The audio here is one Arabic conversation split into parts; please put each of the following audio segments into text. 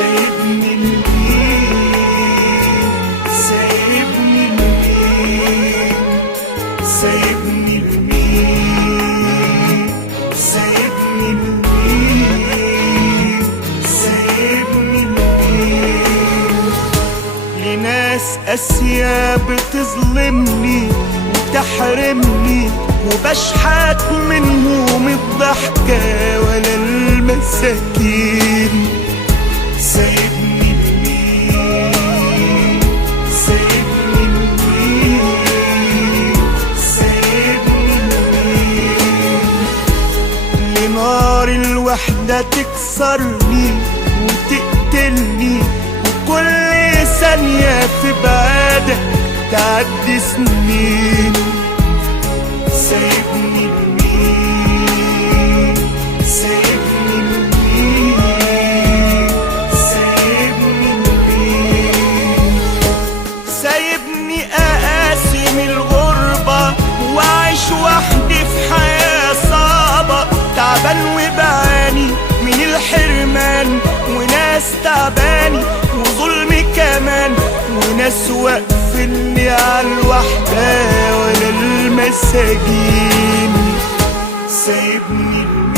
سايبني لمين؟ سايبني لمين؟ سايبني لمين؟ سايبني لمين؟ سايبني لمين؟ لناس قاسية بتظلمني وتحرمني، وبشحت منهم الضحكة ولا المساكين. سايبني لمين؟ سايبني لمين؟ سايبني لمين؟ لنار الوحدة تكسرني وتقتلني، وكل ثانية في بعادك تعدي سنين. سايبني لمين؟ سايبني لمين؟ سايبني لمين؟ سايبني أقاسم الغربة وأعيش وحدي في حياة صعبة، تعبان وبعاني من الحرمان، وناس تعباني وظلم كمان، وناس واقفيني على الوحدة ولا المساجين. سايبني لمين؟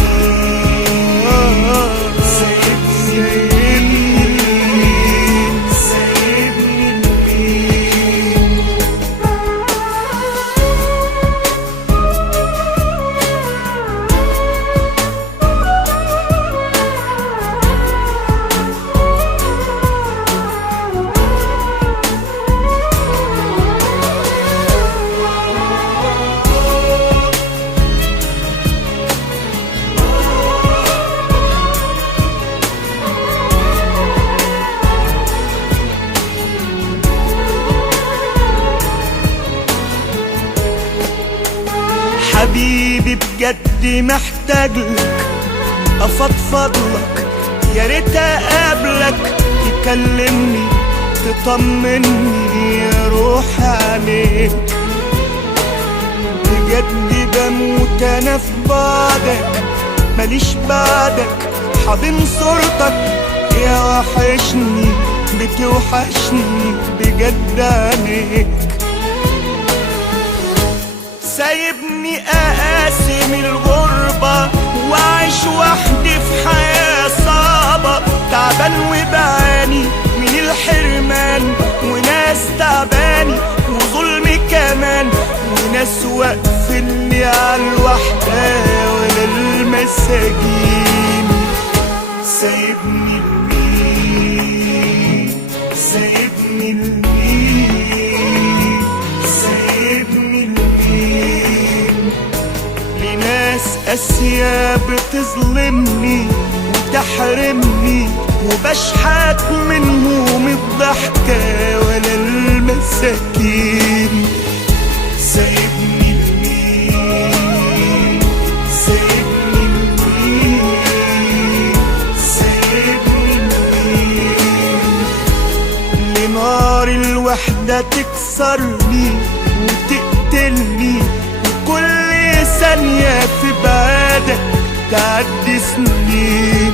سايبني لمين؟ سايبني لمين؟ حبيبي بجد محتاجلك، افضفضلك، يا ريت اقابلك تكلمني تطمني يا روح عليك. بجد بموت انا في بعدك، ماليش بعدك حاضن صورتك، يا وحشني بتوحشني بجد عليك. سايبني أقاسم الغربة وأعيش وحدي في حياة صعبة، تعبان وبعاني من الحرمان، وناس تعباني وظلم كمان، وناس واقفيني على الوحدة ولا المساجين. سايبني لمين؟ سايبني لمين؟ سايبني لمين؟ لناس قاسية بتظلمني وتحرمني، وبشحت منهم الضحكة ولا المساكين. سايبني لمين؟ سايبني لمين؟ سايبني لمين؟ لنار الوحدة تكسرني وتقتلني، وكل ثانية في بعادك تعدي سنين.